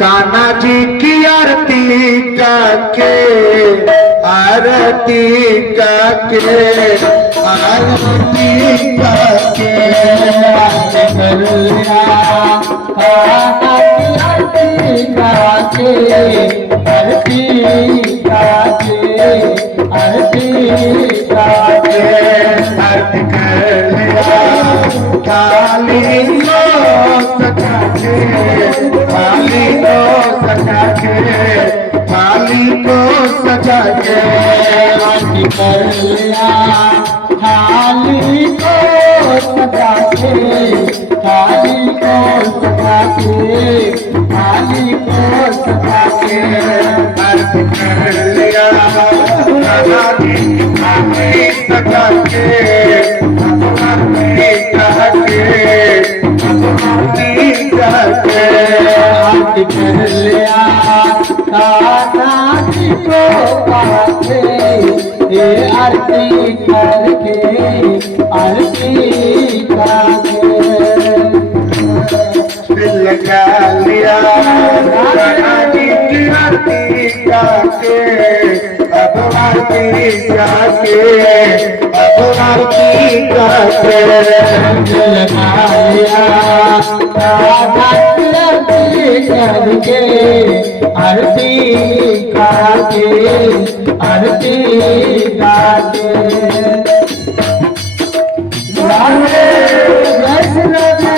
कान्हा जी की आरती करके आरती करके आरती करके थाली को सजा के आरती कर लिया थाली को सजा के थाली को सजा के थाली को सजा के आरती कर लिया थाली सजा के आरती कर लिया कान्हा जी को पाके ये आरती करके आरती करके लगा लिया कान्हा जी की आरती करके अब आरती करके अब आरती करके लगा लिया कान्हा जी करके आरती करके आरती करके राधे जय राधे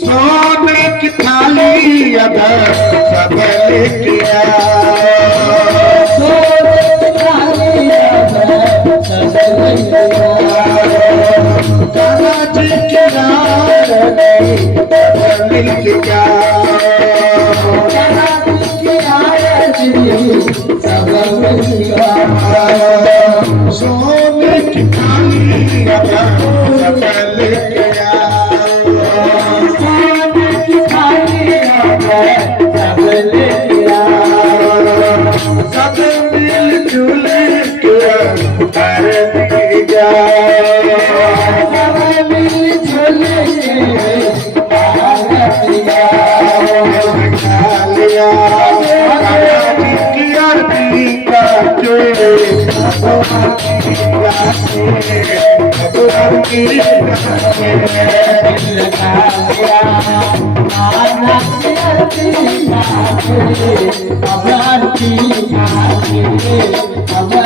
सोने की थाली अगर सब लेके कान्हा जी के मिल गया कान्हा जी की आरती सब मिल गया सोने की थाली सब ले गया सोने की थाली सब ले गया सब मिल जुल के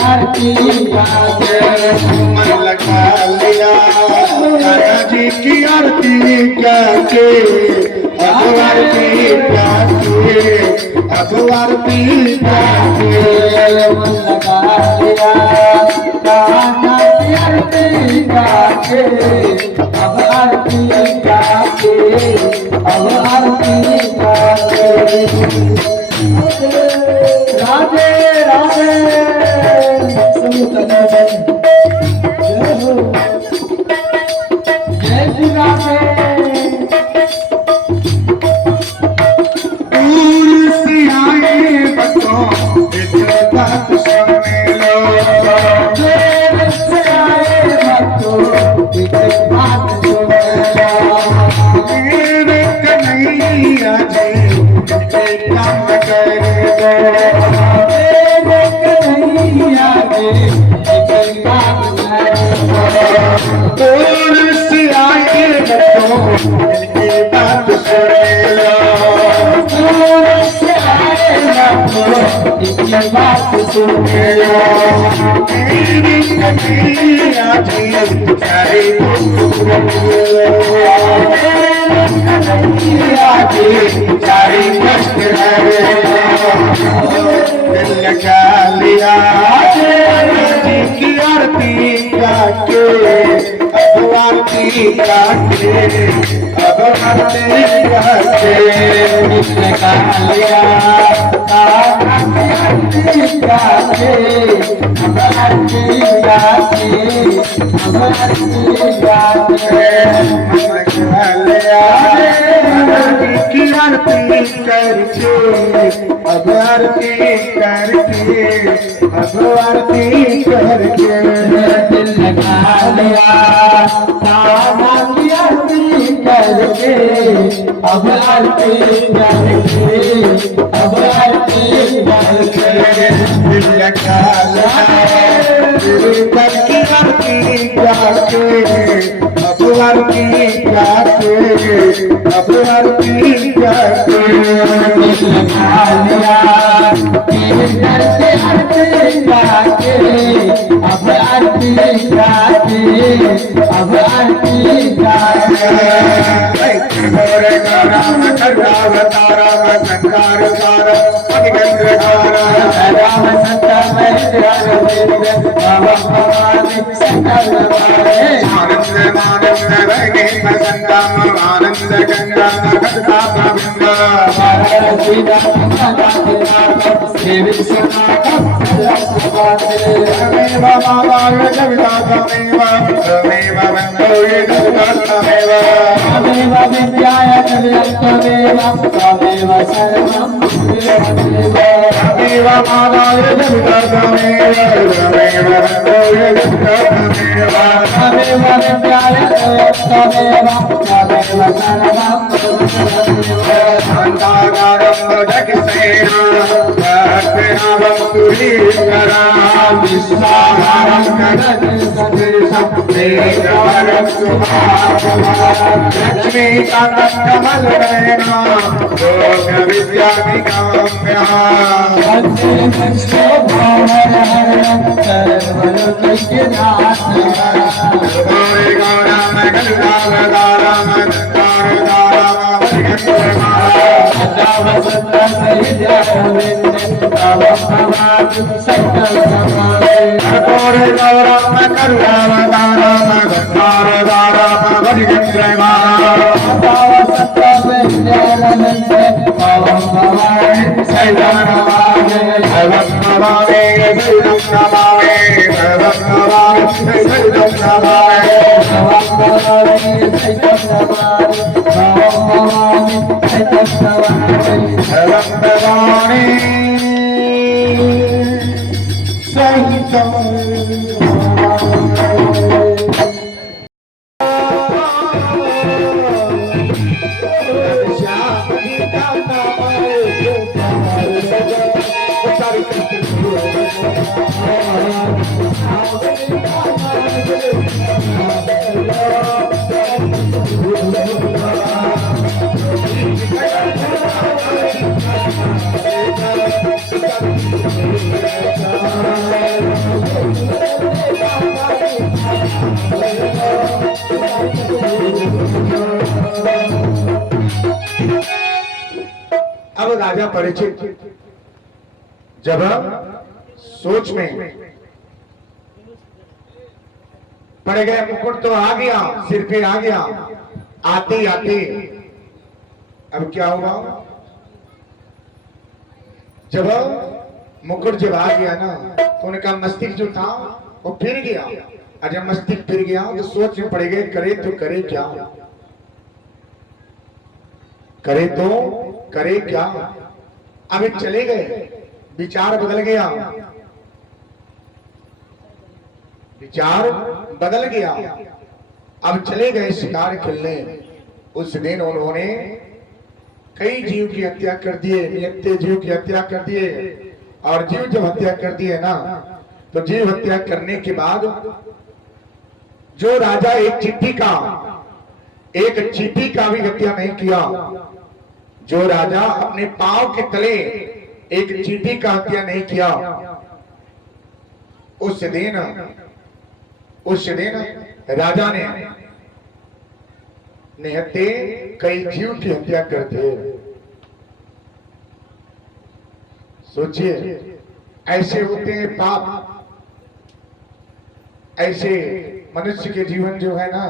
आरती जा लगा लिया कान्हा जी की आरती करके अब आरती करके अब आरती करके लगा लिया कान्हा जी आरती करके अब आरती करके अब आरती करके राधे राधे जय श्री राधे दूर से आए बच्चों एक बात सुन लो दूर से आए बच्चों एक बात सुन लो मेरे कन्हैया जी एक काम कर दो मेरे कन्हैया जी एक काम कर दो दूर से आए बच्चों इनकी बात सुन लो दूर से आए बच्चों इनकी बात सुन लो मेरी कन्हैया जी सारी कन्हैया जी सारी कष्ट लगा लिया जी की आरती करके अब आरती करके अब आरती करके लगा लिया आरती करके अब आरती करके अब आरती करके लगा लिया की आरती करके अब आरती करके अब आरती करके लिया दाना की आरती करके, अब आरती करके, अब आरती करके दिल लगा तेरे दर की आरती जाके, अब आरती जाके, अब आरती जाके दिल लगा लिया तेरे दर से आरती जाके, अब आरती जाके, अब आरती जाके मोरे राम राम संकार सार अभिगंध राम संत आनंद आनंद रहे संतम आनंद गंगा भगता गोविंद तमेव मावाय जगदा तमेव बंधो ये जगदात्मेव तमेव विद्याय तमेव तमेव सर्वं तमेव मावाय जगदा तमेव बंधो ये जगदात्मेव तमेव विद्याय तमेव तमेव सर्वं शान्ताकारं जगसेना भक्तिनामं सुरीकरां विश्वाधारं जगत्सदेशं देववरं सुभाषवान् लक्ष्मीकान्तं कमलनयना योगविद्याभिकाम्याः वन्दे कृष्णो भावहरणं सर्वलोकैकनाथं गौरी गौराम गंगावतारम गंगावतारम गौरी गौराम करुणावतारम गंगावतारम अब राजा परीक्षित जब सोच में पड़ गए, मुकुट तो आ गया, सिर पे आ गया, आते आते अब क्या हुआ? जब मुकुट जब आ गया ना तो उनका मस्तिष्क जो था वो फिर गया, और जब मस्तिष्क फिर गया तो सोच में पड़ गए, करे तो करे क्या, करे तो करे क्या। अब चले गए, विचार बदल गया, विचार बदल गया। अब चले गए शिकार खेलने। उस दिन उन्होंने कई जीव की हत्या कर दिए, निहत्थे जीव की हत्या कर दिए। और जीव जब हत्या कर दिए ना तो जीव हत्या करने के बाद जो राजा एक चींटी का भी हत्या नहीं किया, जो राजा अपने पांव के तले एक चींटी का हत्या नहीं किया, उस दिन राजा ने निहत्थे कई जीव की हत्या कर दी। सोचिए, ऐसे होते हैं पाप। ऐसे मनुष्य के जीवन जो है ना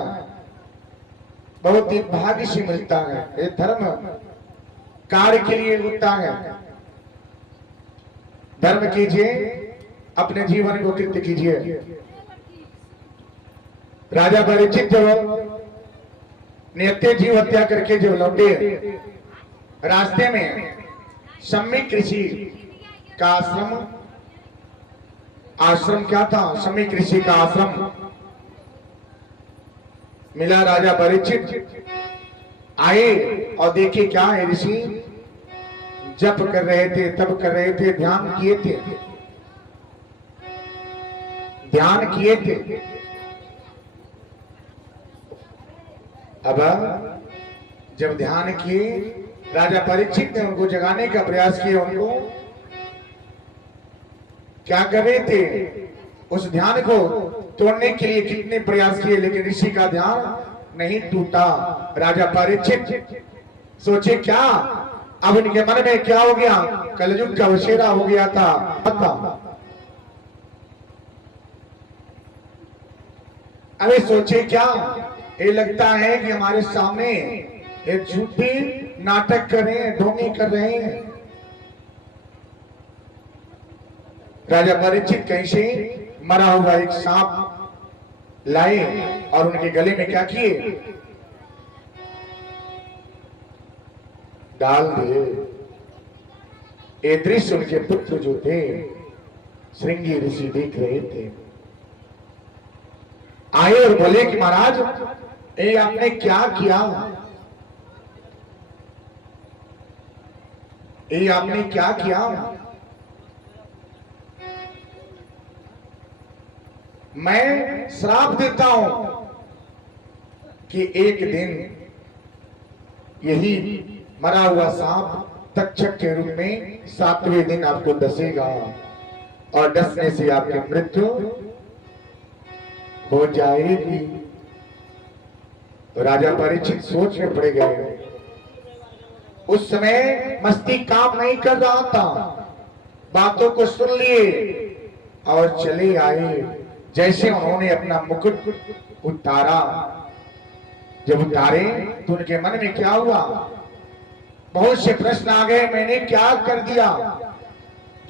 बहुत ही भाग्य से मिलता है। ये धर्म कार्य के लिए होता है। धर्म कीजिए, अपने जीवन को कृत्य कीजिए। राजा परीक्षित जब निहत्थे जीव हत्या करके जो लौटे, रास्ते में सम्यक ऋषि का आश्रम क्या था? सम्यक ऋषि का आश्रम मिला राजा परीक्षित आए और देखे क्या है ऋषि जप कर रहे थे, तप कर रहे थे, ध्यान किए थे, ध्यान किए थे। अब जब ध्यान किए, राजा परीक्षित ने उनको जगाने का प्रयास किया। उनको क्या कर रहे थे, उस ध्यान को तोड़ने के लिए कितने प्रयास किए, लेकिन ऋषि का ध्यान नहीं टूटा। राजा परीक्षित सोचे क्या, अब इनके मन में क्या हो गया, कलयुग का बसेरा हो गया था। अबे सोचे क्या, ये लगता है कि हमारे सामने एक झूठी नाटक कर रहे हैं, ढोंगी कर रहे हैं। राजा परीक्षित कहीं से मरा हुआ एक सांप लाए और उनके गले में क्या किए, डाल दिए। ये दृश्य उनके पुत्र जो थे श्रृंगी ऋषि देख रहे थे। आए और बोले कि महाराज ये आपने क्या किया, ये आपने क्या किया। मैं श्राप देता हूं कि एक दिन यही मरा हुआ सांप तक्षक के रूप में 7वें दिन आपको डसेगा और डसने से आपकी मृत्यु हो जाएगी। राजा परीक्षित सोच में पड़ गए। उस समय मस्ती काम नहीं कर रहा था, बातों को सुन लिए और चले आए। जैसे उन्होंने अपना मुकुट उतारा, जब उतारे तो उनके मन में क्या हुआ, बहुत से प्रश्न आ गए। मैंने क्या कर दिया,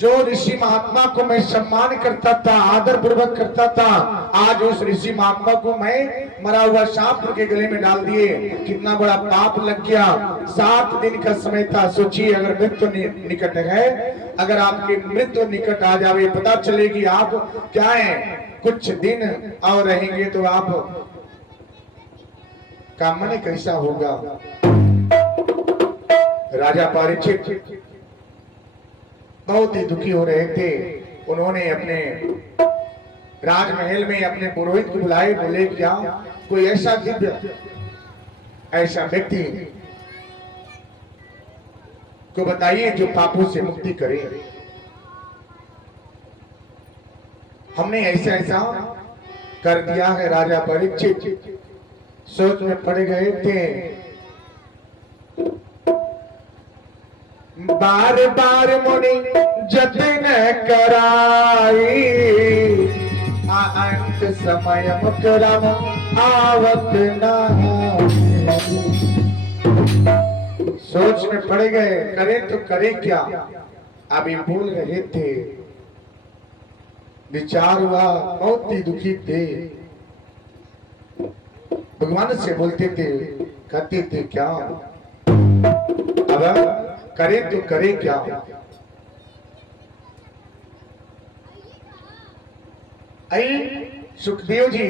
जो ऋषि महात्मा को मैं सम्मान करता था, आदर पूर्वक करता था, आज उस ऋषि महात्मा को मैं मरा हुआ सांप के गले में डाल दिए। कितना बड़ा पाप लग गया। 7 दिन का समय था। सोचिए अगर मृत्यु निकट है, अगर आपकी मृत्यु निकट आ जावे, पता चलेगी आप क्या है, कुछ दिन और रहेंगे तो आप का मन कैसा होगा। राजा परीक्षित बहुत ही दुखी हो रहे थे। उन्होंने अपने राजमहल में अपने पुरोहित को बुलाए, बोले क्या कोई ऐसा दिव्य, ऐसा व्यक्ति को बताइए जो पापों से मुक्ति करे। हमने ऐसा ऐसा कर दिया है। राजा परीक्षित सोच में पड़ गए थे। बार बार मुनि जतन कराई, अंत समय मुकरम आवत नहीं। सोच में पड़ गए, करे तो करे क्या। अभी भूल रहे थे, विचार हुआ, बहुत ही दुखी थे। भगवान से बोलते थे, कहते थे क्या, अब करे तो करे क्या। सुखदेव जी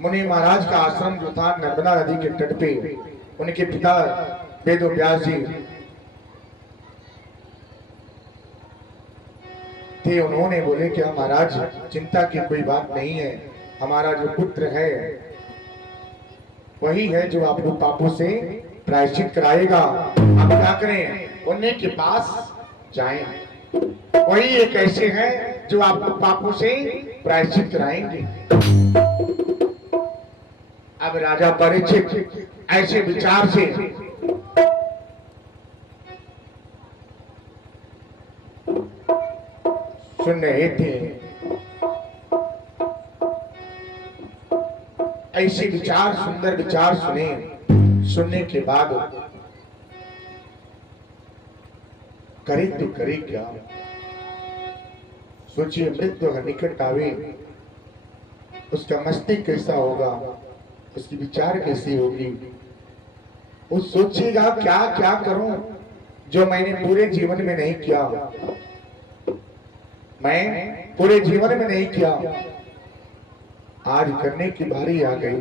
मुनि महाराज का आश्रम जो था नर्मदा नदी के तट पे, उनके पिता वेदव्यास जी थे। उन्होंने बोले क्या महाराज चिंता की कोई बात नहीं है, हमारा जो पुत्र है वही है जो आपको पापों से प्रायश्चित कराएगा। आप क्या करें, उन्हीं के पास जाएं, वही एक ऐसे हैं जो आपको पापों से प्रायश्चित कराएंगे। अब राजा परीक्षित ऐसे विचार से सुन रहे थे, ऐसे विचार, सुंदर विचार सुने। सुनने के बाद करे तो करे क्या। सोचिए मृत्यु अगर निकट आवे, उसका मस्तिष्क कैसा होगा, उसकी विचार कैसी होगी। वो सोचेगा क्या क्या करूं जो मैंने पूरे जीवन में नहीं किया, मैं पूरे जीवन में नहीं किया, आज करने की बारी आ गई।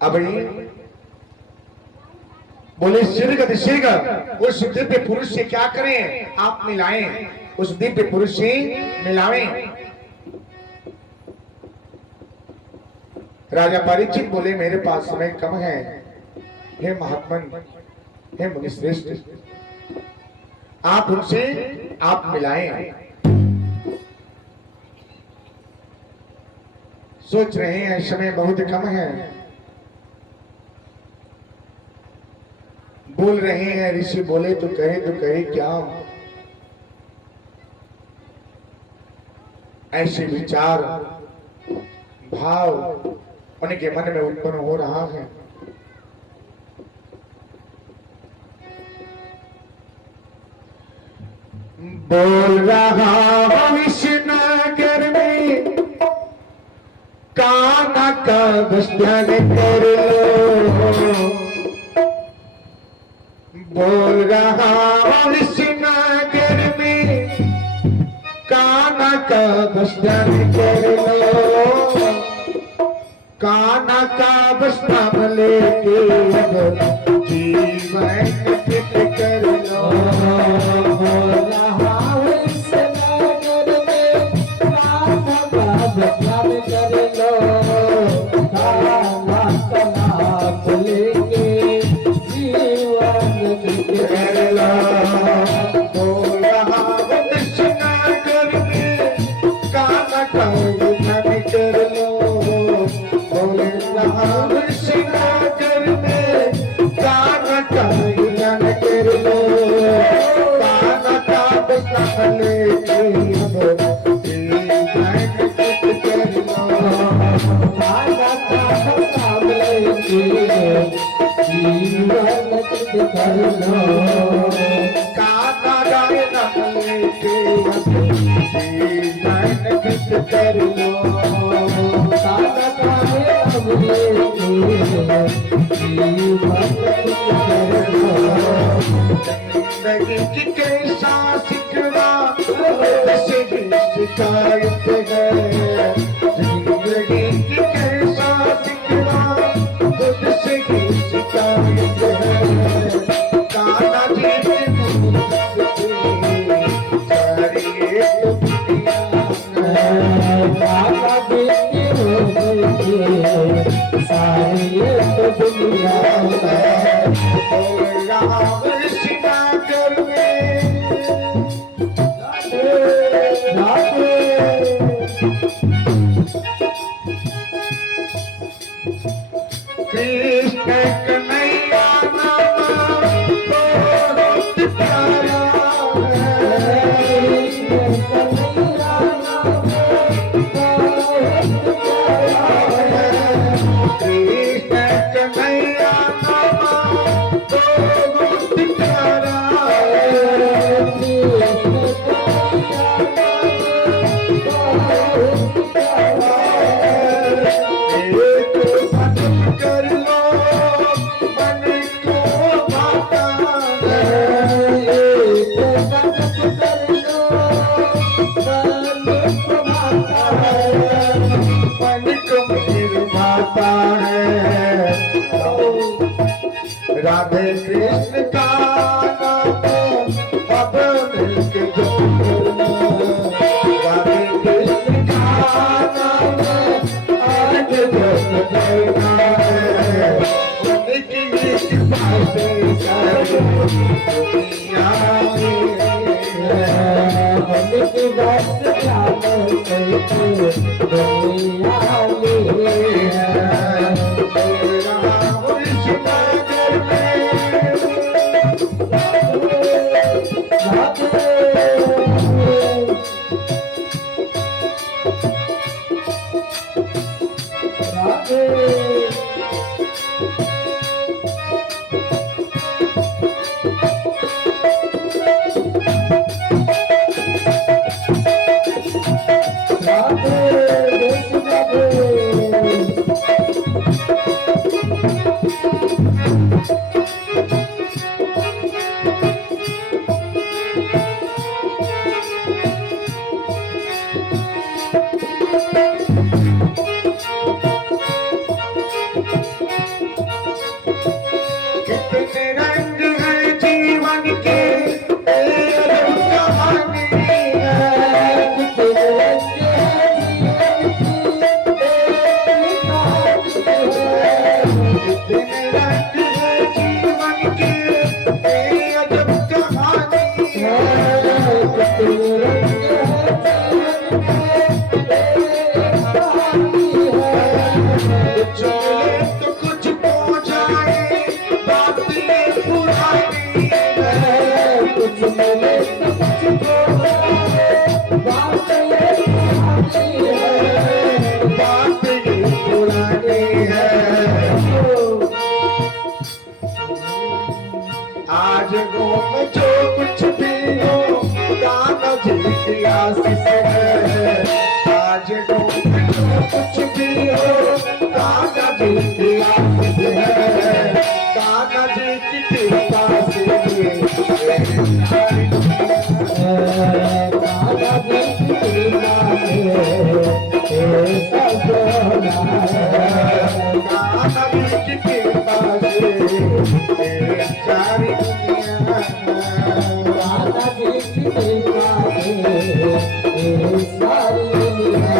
अब ये बोले शीघ्र उस दिव्य पुरुष से क्या करें, आप मिलाएं, उस दिव्य पुरुष से मिलावें। राजा परीक्षित बोले मेरे पास समय कम है, हे महात्मन, हे मुनि श्रेष्ठ, आप उनसे आप मिलाएं। सोच रहे हैं समय बहुत कम है, बोल रहे हैं ऋषि बोले तो कहे क्या, ऐसे विचार भाव उनके मन में उत्पन्न हो रहा है। बोल रहा हूं इस नगर में काना का बस्तान कर लो, बोल रहा हूं इस नगर में काना का बस्तान कर लो, काना का बस्तान लेके अब जीवन फिट कर लो। बोल रहा हूँ इस नगर में काना का बस्तान कर लो, काना का नाम लेके जीवन कर लो। बोल रहा हूं इस नगर में काना का बस्तान कर लो, बोल रहा हूं इस नगर में काना का बस्तान कर लो, काना का बस्तान लेके अब जीवन फिट कर लो। काना का बस्तान लेके जीवन कर लो, काना गाए नाम लेके अब जीवन फिट कर लो। काना का नाम लेके जीवन कर लो। जिंदगी की कैसा सिकवा से शिकायत है, जिंदगी की कैसा सिकवा से शिकायत है। काना जी के सारी एक दुनिया है, काना बीती हो गई सारी एक दुनिया में। बोल रहा हूं इस नगर में कृष्ण कन्हैया नाम बहुत प्यारा है, कृष्ण कन्हैया नाम बहुत प्यारा एक मन कर लो मन को माता मन को निर्माता है। राधे कृष्ण का नाम अब मिलके जपना, राधे कृष्ण का नाम आज जप लेना है। उनकी कृपा से सारी दुनिया उनकी बस जान से दुनिया ली है। बोल रहा हूं इस नगर में कितने रंग है जीवन में, कहानी है। चले तो कुछ हो जाए, बात ये पुरानी है। कुछ मिले तो कुछ खो जाए, बात ये कहानी है। बात ये पुरानी है। आज घूम जो कुछ भी हो, कान्हा जी की आशीष है। आज घूम जो कुछ भी हो, कान्हा जी की आशीष है। कान्हा जी की कृपा से दादाजी की कृपा से सब होना है। कान्हा जी की कृपा से ये सारी दुनिया। दादाजी की कृपा से सारी दुनिया।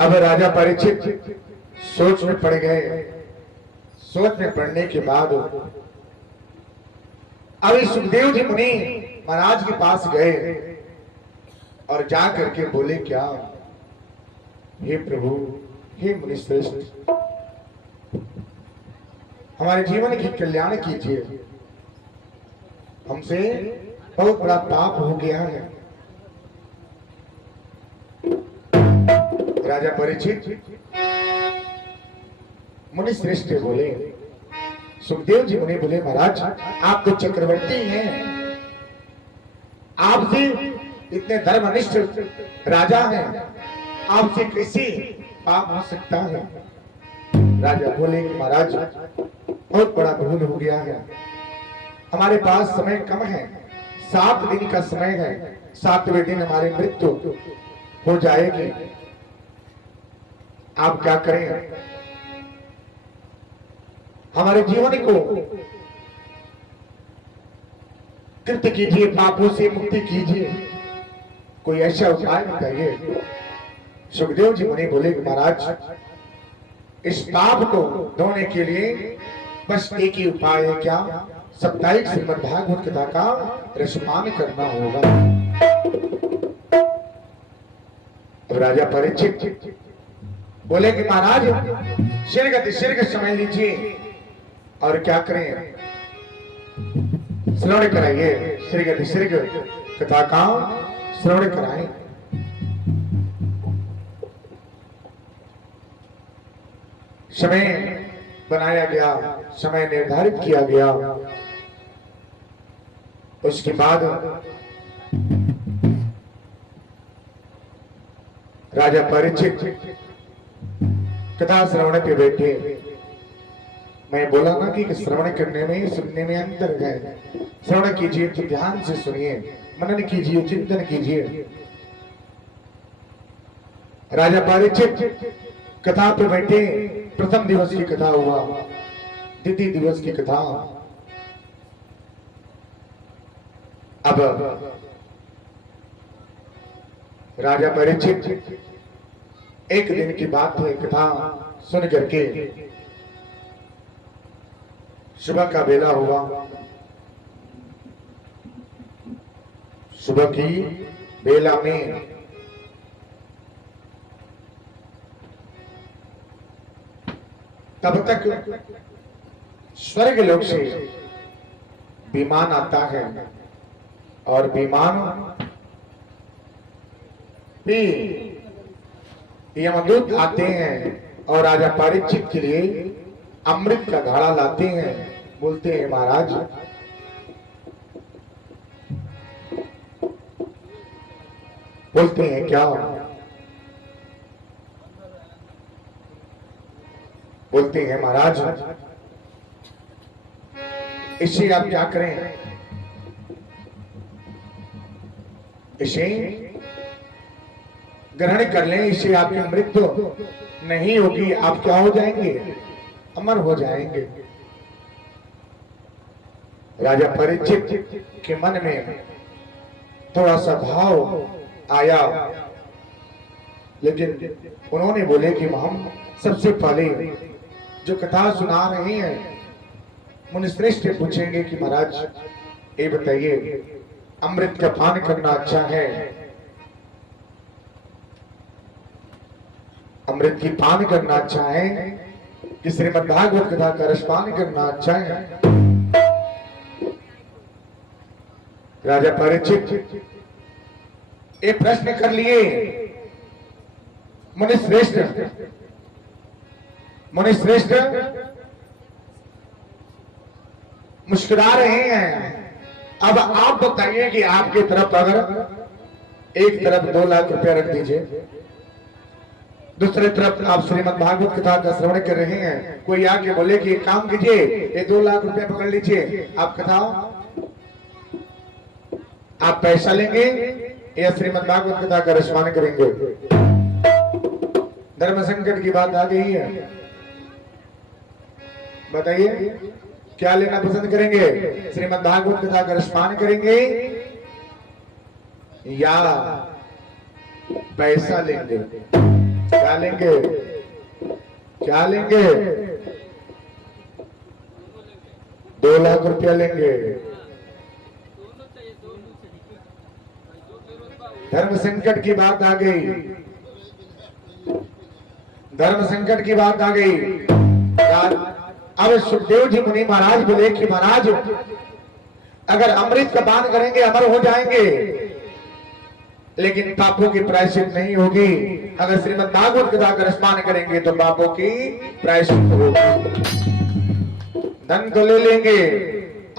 अब राजा परीक्षित सोच में पड़ गए। सोच में पड़ने के बाद अब इस सुखदेव जी मुनि महाराज के पास गए और जा करके बोले, क्या हे प्रभु, हे मुनि श्रेष्ठ, हमारे जीवन की कल्याण कीजिए। हमसे बहुत बड़ा पाप हो गया है। राजा परीक्षित मुनि श्रेष्ठ बोले, सुखदेव जी मुनि बोले, महाराज आप तो चक्रवर्ती हैं, आपसे इतने धर्मनिष्ठ राजा हैं, आपसे कैसे पाप हो सकता है। राजा बोले कि महाराज बहुत बड़ा भूल हो गया है। हमारे पास समय कम है, 7 दिन का समय है। 7वें दिन हमारी मृत्यु हो जाएगी। आप क्या करें, हमारे जीवन को कृत कीजिए, पापों से मुक्ति कीजिए, कोई ऐसा उपाय बताइए। सुखदेव जी मुनि बोले कि महाराज इस पाप को धोने के लिए बस एक ही उपाय है। क्या? साप्ताहिक श्रीमद् भागवत कथा का रसपान करना होगा। अब राजा परीक्षित बोले कि महाराज शीघ्र समय लीजिए और क्या करें, श्रवण कराइए, शीघ्र कथा का श्रवण कराएं। समय बनाया गया, समय निर्धारित किया गया। उसके बाद राजा परीक्षित कथा श्रवण पे बैठे। मैं बोला ना कि श्रवण करने में सुनने में अंतर है। श्रवण कीजिए तो ध्यान से सुनिए, मनन कीजिए, चिंतन कीजिए। राजा परीक्षित कथा पे बैठे। प्रथम दिवस की कथा हुआ, द्वितीय दिवस की कथा। अब राजा परीक्षित एक दिन की बात है, कथा सुन करके सुबह का बेला हुआ। सुबह की बेला में तब तक स्वर्ग लोक से विमान आता है और विमान भी यमदूत आते हैं और राजा परीक्षित के लिए अमृत का घड़ा लाते हैं। बोलते हैं महाराज बोलते हैं क्या? बोलते हैं महाराज इसे आप क्या करें, इसे ग्रहण कर लें, इसे आपकी मृत्यु नहीं होगी, आप क्या हो जाएंगे, अमर हो जाएंगे। राजा परीक्षित के मन में थोड़ा सा भाव आया, लेकिन उन्होंने बोले कि हम सबसे पहले जो कथा सुना रहे हैं मुनिश्रेष्ठ पूछेंगे कि महाराज ये बताइए, अमृत का पान करना अच्छा है, अमृत की पान करना अच्छा है कि श्रीमद् भागवत कथा का रसपान करना अच्छा है? राजा परीक्षित ये प्रश्न कर लिए। मुनिश्रेष्ठ मुस्कुरा रहे हैं। अब आप बताइए कि आपकी तरफ अगर एक तरफ 2 लाख रुपया रख दीजिए, दूसरी तरफ आप श्रीमद् भागवत कथा का श्रवण कर रहे हैं, कोई आके बोले कि एक काम कीजिए, ये 2 लाख रुपया पकड़ लीजिए, आप कथा आप पैसा लेंगे या श्रीमद् भागवत कथा का रसपान करेंगे? धर्म संकट की बात आ गई है, बताइए क्या लेना पसंद करेंगे? श्रीमद् भागवत कथा का रसपान करेंगे या पैसा लेंगे? क्या लेंगे? क्या लेंगे? 2 लाख रुपया लेंगे। धर्म संकट की बात आ गई, धर्म संकट की बात आ गई। अब सुखदेव जी मुनि महाराज बोले कि महाराज अगर अमृत का पान करेंगे अमर हो जाएंगे, लेकिन पापों की प्रायश्चित नहीं होगी। अगर श्रीमद् भागवत कथा का रसपान करेंगे तो पापों की प्रायश्चित होगी। धन तो ले लेंगे,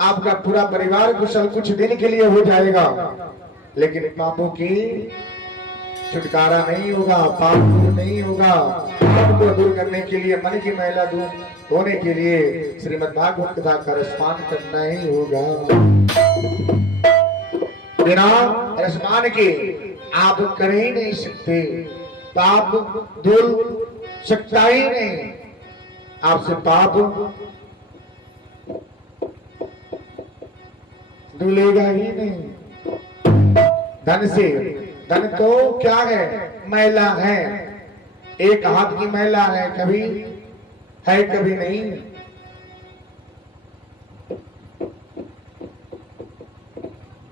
आपका पूरा परिवार कुशल कुछ दिन के लिए हो जाएगा, लेकिन पापों की छुटकारा नहीं होगा, पाप दूर नहीं होगा। पाप को दूर करने के लिए, मन की मैला दूर होने के लिए श्रीमद् भागवत कथा का रसपान करना ही होगा। बिना रसपान के आप कर ही नहीं सकते, पाप दूर सकता ही नहीं, आपसे पाप धुलेगा ही नहीं। धन से, धन तो क्या है? मैला है, एक हाथ की मैला है, कभी है कभी नहीं।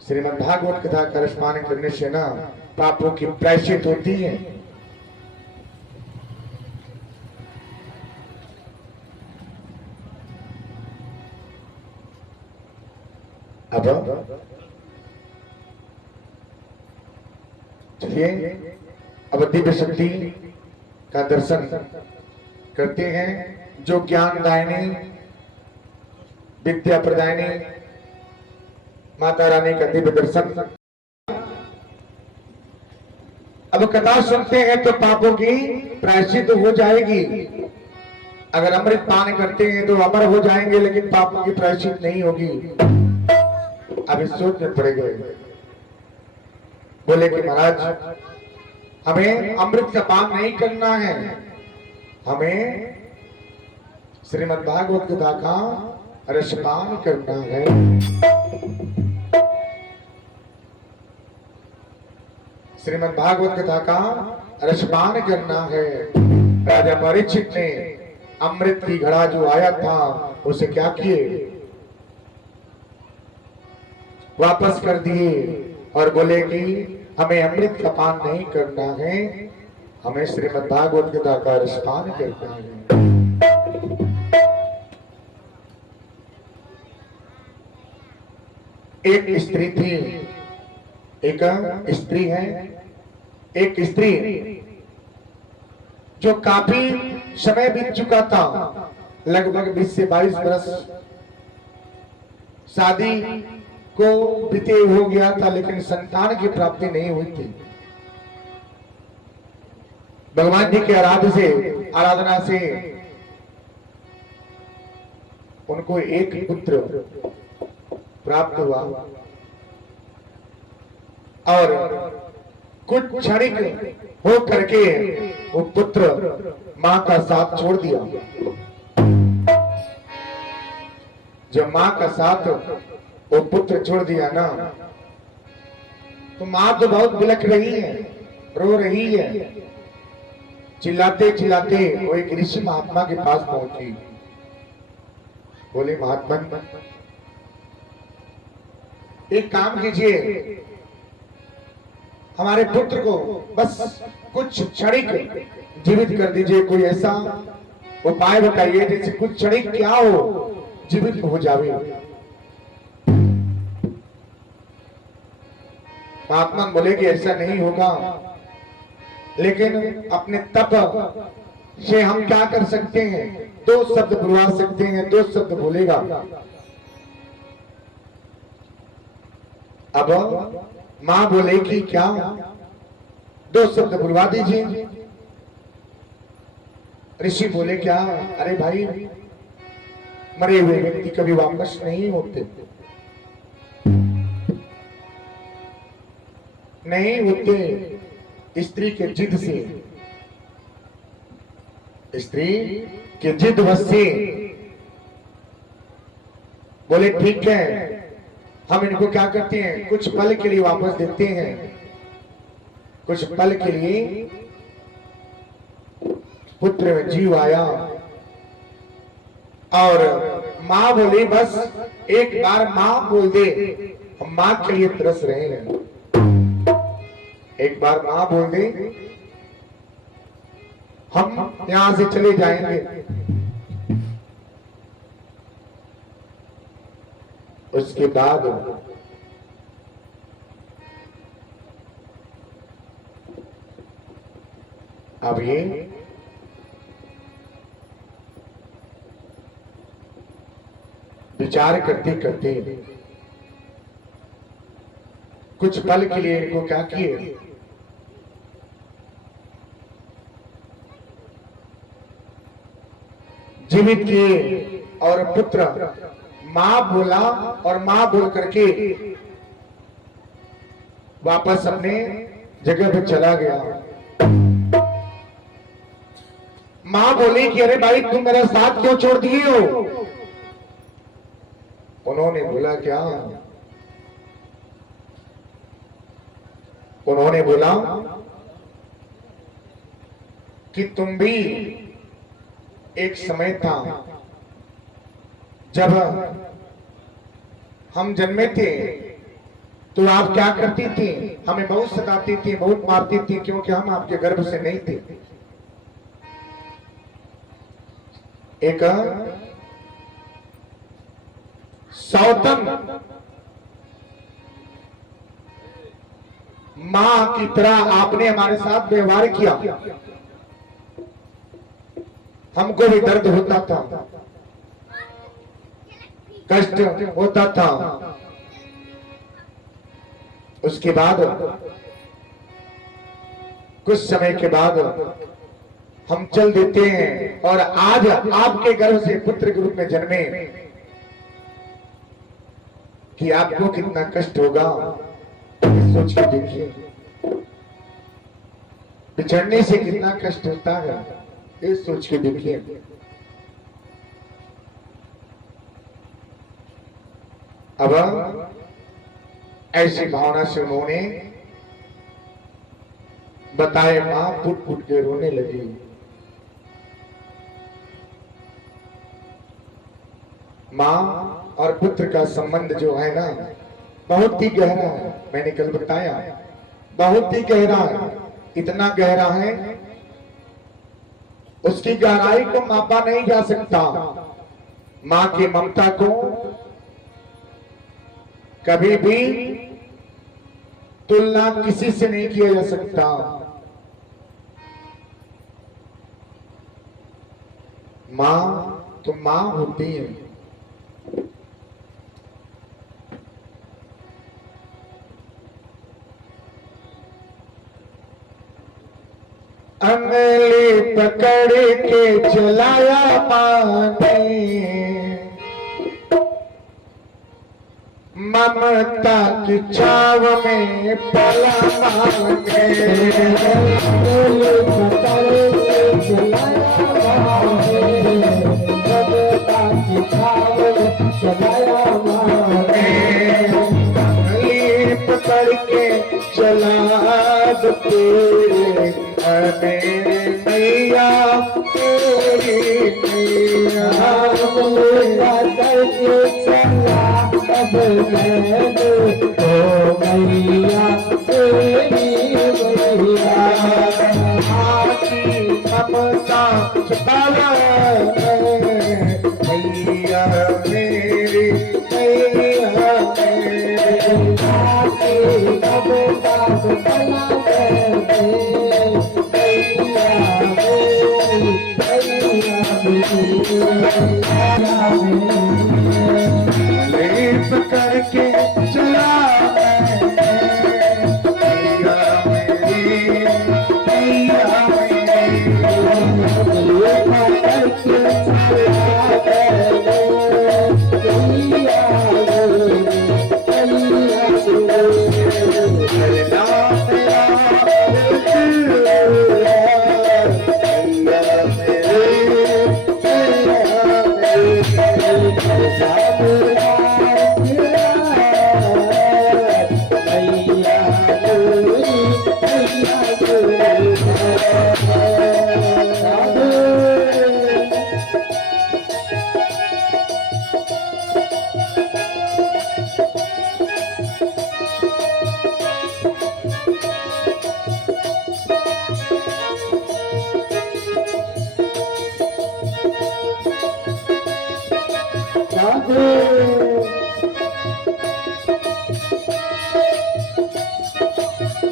श्रीमद् भागवत कथा का रसपान करने से ना पापों की प्रायश्चित होती है। अब चलिए अब दिव्य शक्ति का दर्शन करते हैं, जो ज्ञान दायिनी, विद्या प्रदायिनी माता रानी का दिव्य दर्शन। अब कथा सुनते हैं तो पापों की प्रायश्चित हो जाएगी। अगर अमृत पान करते हैं तो अमर हो जाएंगे, लेकिन पापों की प्रायश्चित नहीं होगी। अब इस सोचने पड़ेगा। बोले कि महाराज हमें अमृत का पान नहीं करना है, हमें श्रीमद् भागवत कथा का रसपान करना है। श्रीमद् भागवत कथा का रसपान करना है। राजा परीक्षित ने अमृत की घड़ा जो आया था उसे क्या किए? वापस कर दिए और बोले कि हमें अमृत का पान नहीं करना है, हमें श्रीमद् भागवत कथा का रसपान करना है। एक स्त्री थी, एक स्त्री है, एक स्त्री जो काफी समय बीत चुका था, लगभग 20 से 22 वर्ष शादी को बीते हो गया था, लेकिन संतान की प्राप्ति नहीं हुई थी। भगवान जी के आराधना से उनको एक पुत्र प्राप्त हुआ और कुछ क्षणिक हो करके वो पुत्र मां का साथ छोड़ दिया। जब मां का साथ वो पुत्र छोड़ दिया ना, तो मां तो बहुत बिलख रही है, रो रही है। चिल्लाते चिल्लाते वो एक ऋषि महात्मा के पास पहुंची। बोले महात्मा एक काम कीजिए, हमारे पुत्र को बस कुछ क्षणिक जीवित कर दीजिए। कोई ऐसा उपाय बताइए जैसे कुछ क्षणिक क्या हो, जीवित हो जावे। महात्मा बोले कि ऐसा नहीं होगा, लेकिन अपने तप से हम क्या कर सकते हैं? 2 शब्द बुलवा सकते हैं। 2 शब्द बोलेगा। अब मां बोले कि क्या? 2 शब्द बुलवा दीजिए। ऋषि बोले क्या? अरे भाई, मरे हुए व्यक्ति कभी वापस नहीं होते, नहीं होते स्त्री के जिद से, स्त्री के जिद वश से। बोले ठीक है, हम इनको क्या करते हैं, कुछ पल के लिए वापस देते हैं। कुछ पल के लिए पुत्र में जीव आया और मां बोली बस एक बार मां बोल दे, हम मां के लिए तरस रहे हैं। एक बार मां बोल दे, हम यहां से चले जाएंगे। उसके बाद अब ये विचार करते करते कुछ पल के लिए इनको क्या किए, जीवित किए। और पुत्र मां बोला और मां बोल करके वापस अपने जगह पे चला गया। मां बोली कि अरे भाई तुम मेरा साथ क्यों छोड़ दिए हो? उन्होंने बोला क्या? उन्होंने बोला कि तुम भी एक समय था जब हम जन्मे थे तो आप क्या करती थी, हमें बहुत सताती थी, बहुत मारती थी, क्योंकि हम आपके गर्भ से नहीं थे। एक सौतन मां की तरह आपने हमारे साथ व्यवहार किया। हमको भी दर्द होता था, कष्ट होता था। उसके बाद कुछ समय के बाद हम चल देते हैं और आज आपके गर्भ से पुत्र के रूप में जन्मे, कि आपको कितना कष्ट होगा सोच के देखिए। बिछड़ने से कितना कष्ट होता है ये सोच के देखिए। अब ऐसी भावना से उन्होंने बताए, मां फुट फुट के रोने लगी। मां और पुत्र का संबंध जो है ना, बहुत ही गहरा है। मैंने कल बताया, बहुत ही गहरा है। इतना गहरा है उसकी गहराई को मापा नहीं जा सकता। मां की ममता को कभी भी तुलना किसी से नहीं किया जा सकता। मां तो मां होती है। अंगली पकड़ के चलाया माने, ममता की छाव में पला माने। अंगली पकड़ के चलाया माने, ममता की छाव में चलाया माने। अंगली पकड़ के चला दो तेरे मेरे मैया, तेरी मैया। करके चला अब मैंने ओ मैया तेरी मैया आकी ममता छुपावा मैया मेरी मैया मेरी आके ममता छुपा दे मैया मेरी मैया मेरी लेप करके चला मैया मेरी मैया मेरी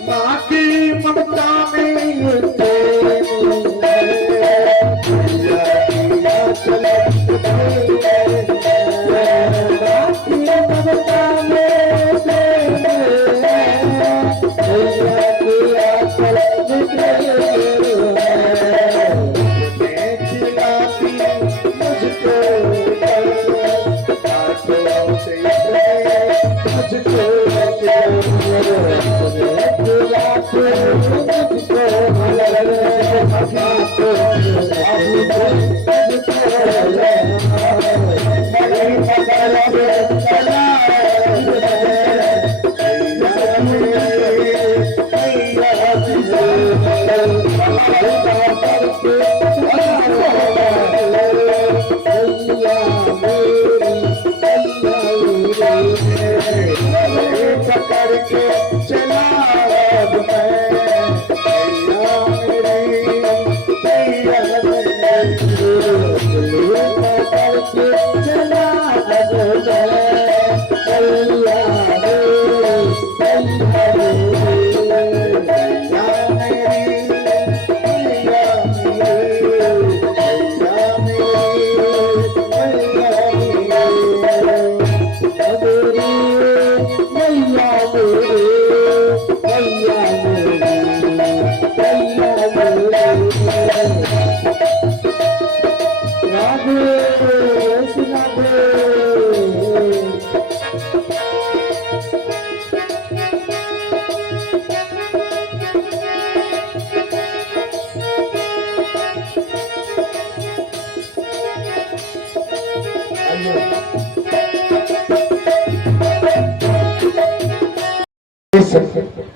माँ की ममता में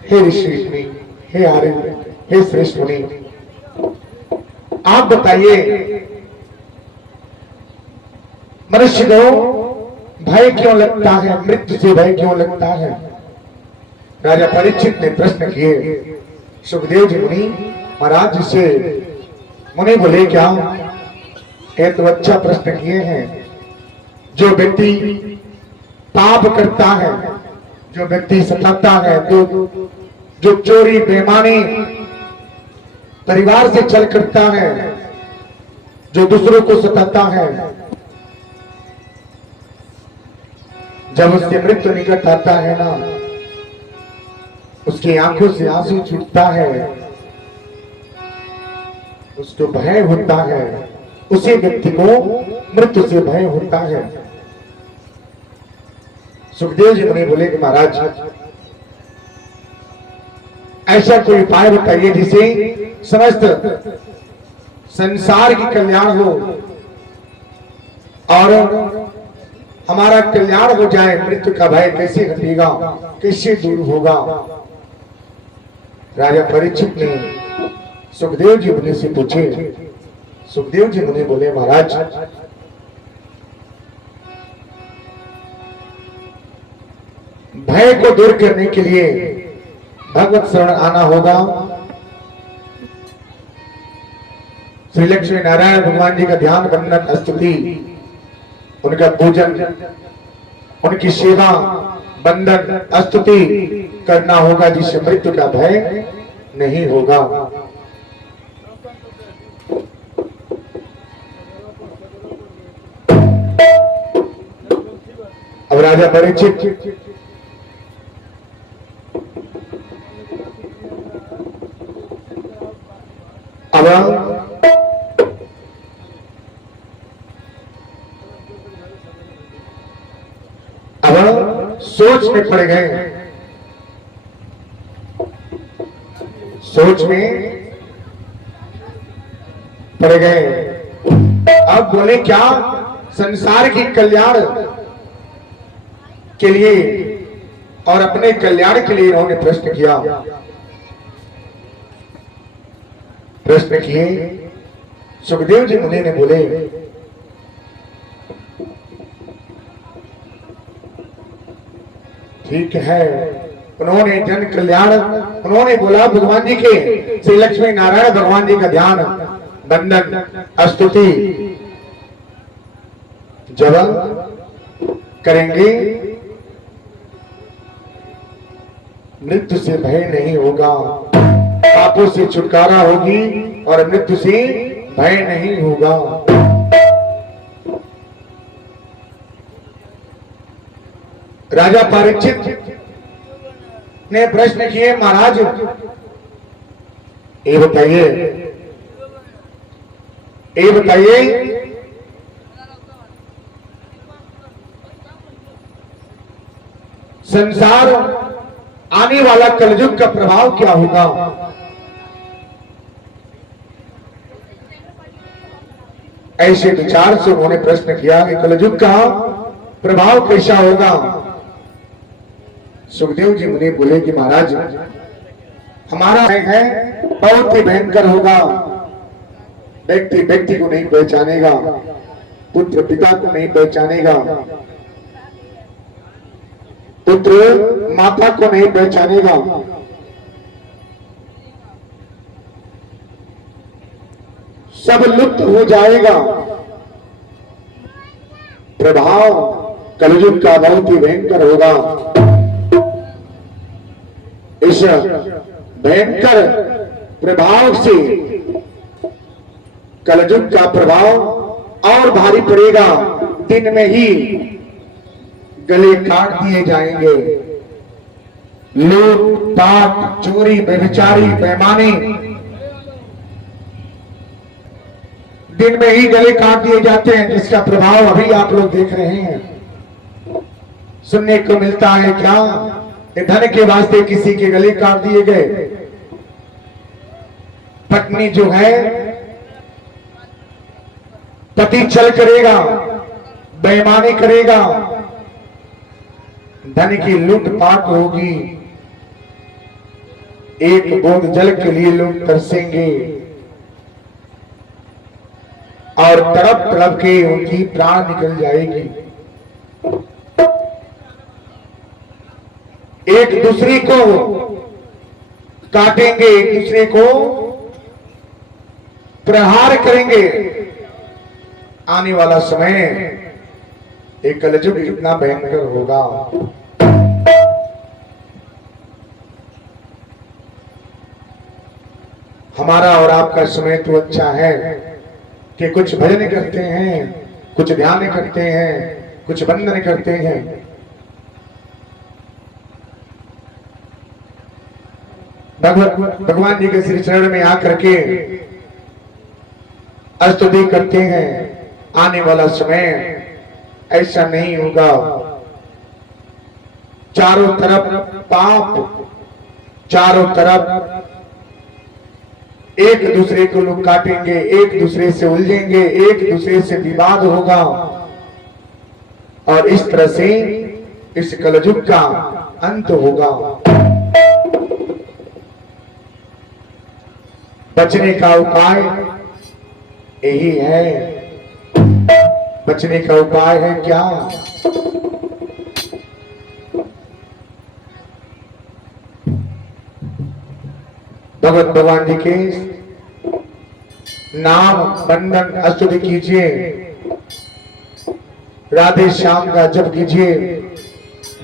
हे ऋषि मुनि, हे आर्य, हे श्रेष्ठ मुनि, आप बताइए मनुष्य को भय क्यों लगता है, मृत्यु से भय क्यों लगता है? राजा परीक्षित ने प्रश्न किए। सुखदेव जी मुनि महाराज जी से मुनि बोले, क्या ये तो अच्छा प्रश्न किए हैं। जो व्यक्ति पाप करता है, जो व्यक्ति सताता है, जो चोरी बेईमानी परिवार से छल करता है, जो दूसरों को सताता है, जब उससे मृत्यु निकट आता है ना, उसकी आंखों से आंसू छूटता है, उसको भय होता है, उसी व्यक्ति को मृत्यु से भय होता है। सुखदेव जी मुनि बोले कि महाराज ऐसा कोई उपाय बताइए जिसे समस्त संसार की कल्याण हो और हमारा कल्याण हो जाए। मृत्यु का भय कैसे हटेगा, कैसे दूर होगा? राजा परीक्षित ने सुखदेव जी मुनि से पूछे। सुखदेव जी मुनि बोले, महाराज भय को दूर करने के लिए भगवत शरण आना होगा। श्री लक्ष्मी नारायण भगवान जी का ध्यान, वंदन, स्तुति, उनका पूजन, उनकी सेवा, वंदन, स्तुति करना होगा, जिससे मृत्यु का भय नहीं होगा। अब राजा परीक्षित अब सोच में पड़ गए। सोच में पड़ गए। अब बोले क्या संसार की कल्याण के लिए और अपने कल्याण के लिए इन्होंने प्रश्न किया। प्रश्न किए। सुखदेव जी मुनि ने बोले, ठीक है। उन्होंने जन कल्याण, उन्होंने बोला भगवान जी के, श्री लक्ष्मी नारायण भगवान जी का ध्यान, वंदन, स्तुति जब करेंगे मृत्यु से भय नहीं होगा, पापों से छुटकारा होगी और मृत्यु से भय नहीं होगा। राजा परीक्षित ने प्रश्न किए, महाराज ये बताइए संसार आने वाला कलयुग का प्रभाव क्या होगा? ऐसे विचार से उन्होंने प्रश्न किया कि कलयुग का प्रभाव कैसा होगा? सुखदेव जी मुनि बोले कि महाराज हमारा है बहुत ही भयंकर होगा। व्यक्ति व्यक्ति को नहीं पहचानेगा, पुत्र पिता को नहीं पहचानेगा, पुत्र माता को नहीं पहचानेगा। सब लुप्त हो जाएगा। प्रभाव कलयुग का बहुत ही भयंकर होगा। इस भयंकर प्रभाव से कलयुग का प्रभाव और भारी पड़ेगा। दिन में ही गले काट दिए जाएंगे। लूट पाट, चोरी, व्यभिचारी, बेईमानी दिन में ही गले काट दिए जाते हैं, जिसका प्रभाव अभी आप लोग देख रहे हैं। सुनने को मिलता है क्या कि धन के वास्ते किसी के गले काट दिए गए। पत्नी जो है, पति छल करेगा, बेईमानी करेगा, धन की लूटपाट होगी, एक बूंद जल के लिए लोग तरसेंगे और तड़प तड़प के उनकी प्राण निकल जाएगी। एक दूसरे को काटेंगे, एक दूसरे को प्रहार करेंगे। आने वाला समय एक कलयुग कितना भयंकर होगा। हमारा और आपका समय तो अच्छा है कि कुछ भजन करते हैं, कुछ ध्यान करते हैं, कुछ वंदन करते हैं। भगवान जी के श्री चरण में आकर के स्तुति करते हैं। आने वाला समय ऐसा नहीं होगा। चारों तरफ पाप, चारों तरफ एक दूसरे को लोग काटेंगे, एक दूसरे से उलझेंगे, एक दूसरे से विवाद होगा और इस तरह से इस कलयुग का अंत होगा। बचने का उपाय यही है। बचने का उपाय है क्या? भगवत भगवान जी के नाम बंदन स्तुति कीजिए, राधे श्याम का जप कीजिए,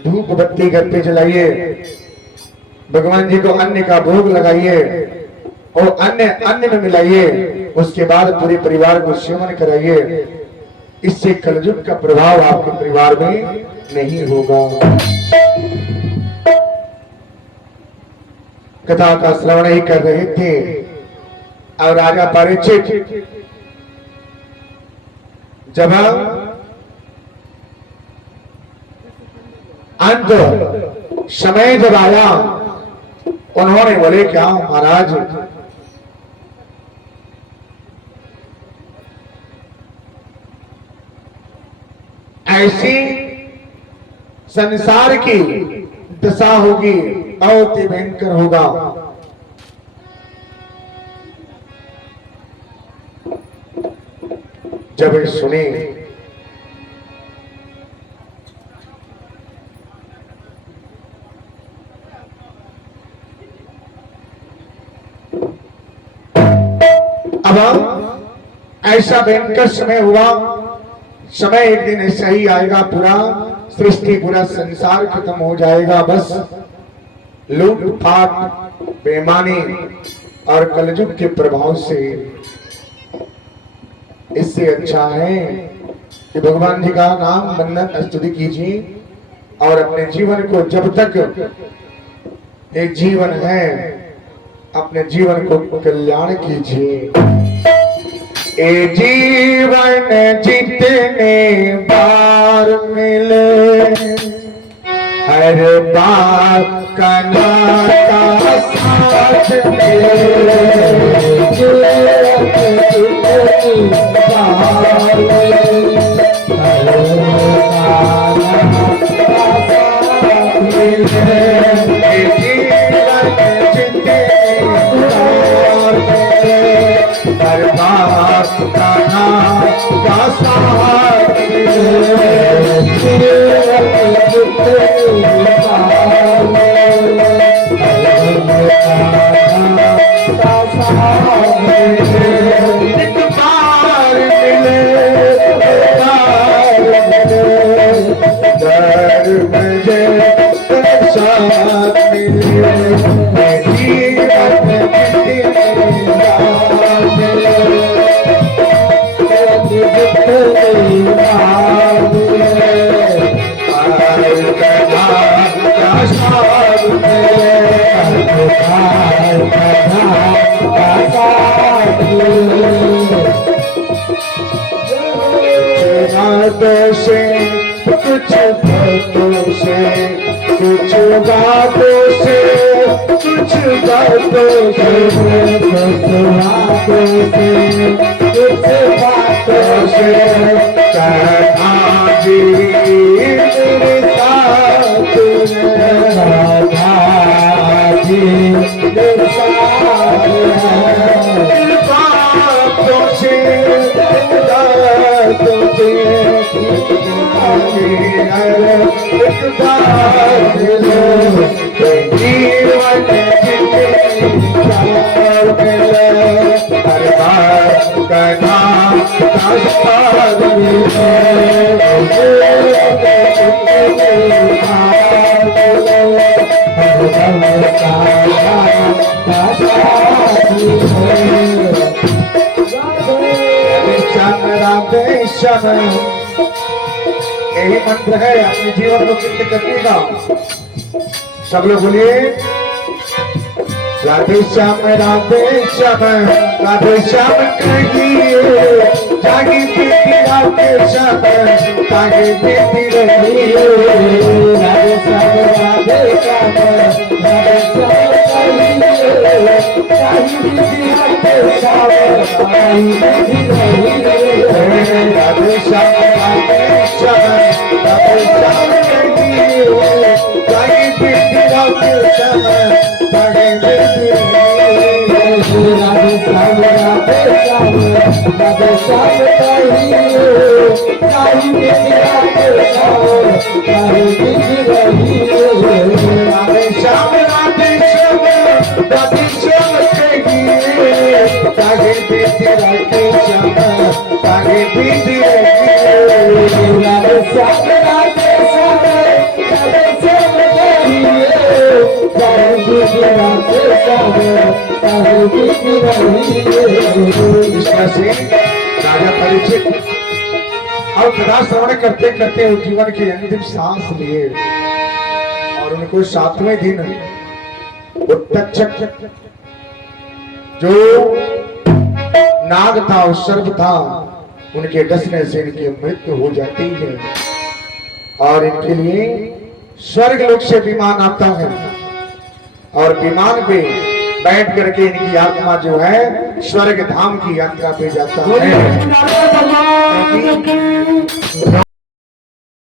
धूप बत्ती घर पे जलाइए, भगवान जी को अन्न का भोग लगाइए और अन्न में मिलाइए, उसके बाद पूरे परिवार को सेवन कराइए। इससे कलयुग का प्रभाव आपके परिवार में नहीं होगा। कथा का श्रवण ही कर रहे थे और राजा परीक्षित जब अंत समय जब आया, उन्होंने बोले क्या महाराज, ऐसी संसार की दशा होगी, बहुत ही भयंकर होगा। जब सुने अब ऐसा भयंकर समय हुआ, समय एक दिन ऐसा ही आएगा, पूरा सृष्टि पूरा संसार खत्म हो जाएगा। बस लूटपाट, बेईमानी और कलयुग के प्रभाव से। इससे अच्छा है कि भगवान जी का नाम बंदन स्तुति कीजिए और अपने जीवन को, जब तक एक जीवन है, अपने जीवन को कल्याण कीजिए। ए जीवन जितने बार मिले, हर बार कनाता साथ मिले। जीवन जितने बार मिले, हर बार साथ मिले। जीवन जितने बार मिले, हर बार का साथ मिले। जीवन जितने बार मिले, का साथ मिले। एक बार मिले, बार मिले, दर मुझे साथ मिले। जीवन जितने बार मिले, से कुछ बातों से, कुछ बातों से, कुछ बातों से, कुछ बातों से, कुछ बातों से कहना जी मेरे साथ है, राधा जी मेरे साथ है। बातों से, बातों से, एक बार मिलो, जीवन जितने बार मिले, हर बार कहना का साथ मिले। जीवन जितने बार मिले, हर बार का साथ मिले। राधे श्याम, यही मंत्र है अपने जीवन को सिद्ध करने का। सब लोग बोलिए राधे श्याम, राधे श्याम, राधे श्याम कहिए, जागी बीती राधे श्याम, जागी बीती रहिए। राधे श्याम, राधे श्याम, राधे श्याम कहिए, जागी बीती राधे श्याम, जागी बीती रहिए। राधे श्याम, राधे श्याम, राधे श्याम कहिए, जागी बीती राधे श्याम, जागी बीती रहिए। राधे श्याम, राधे श्याम, राधे श्याम कहिए, जागी बीती राधे श्याम, जागी बीती रहिए। राधे श्याम, राधे श्याम, राधे श्याम इस तरह से राजा परीक्षित और कथा श्रवण करते करते जीवन के अंतिम सांस लिए और उनको 7वें दिन उत्तचक जो नाग था, उस सर्प था, उनके डसने से इनकी मृत्यु हो जाती है और इनके लिए स्वर्ग लोक से विमान आता है और विमान पे बैठ करके इनकी आत्मा जो है स्वर्ग धाम की यात्रा पे जाता है।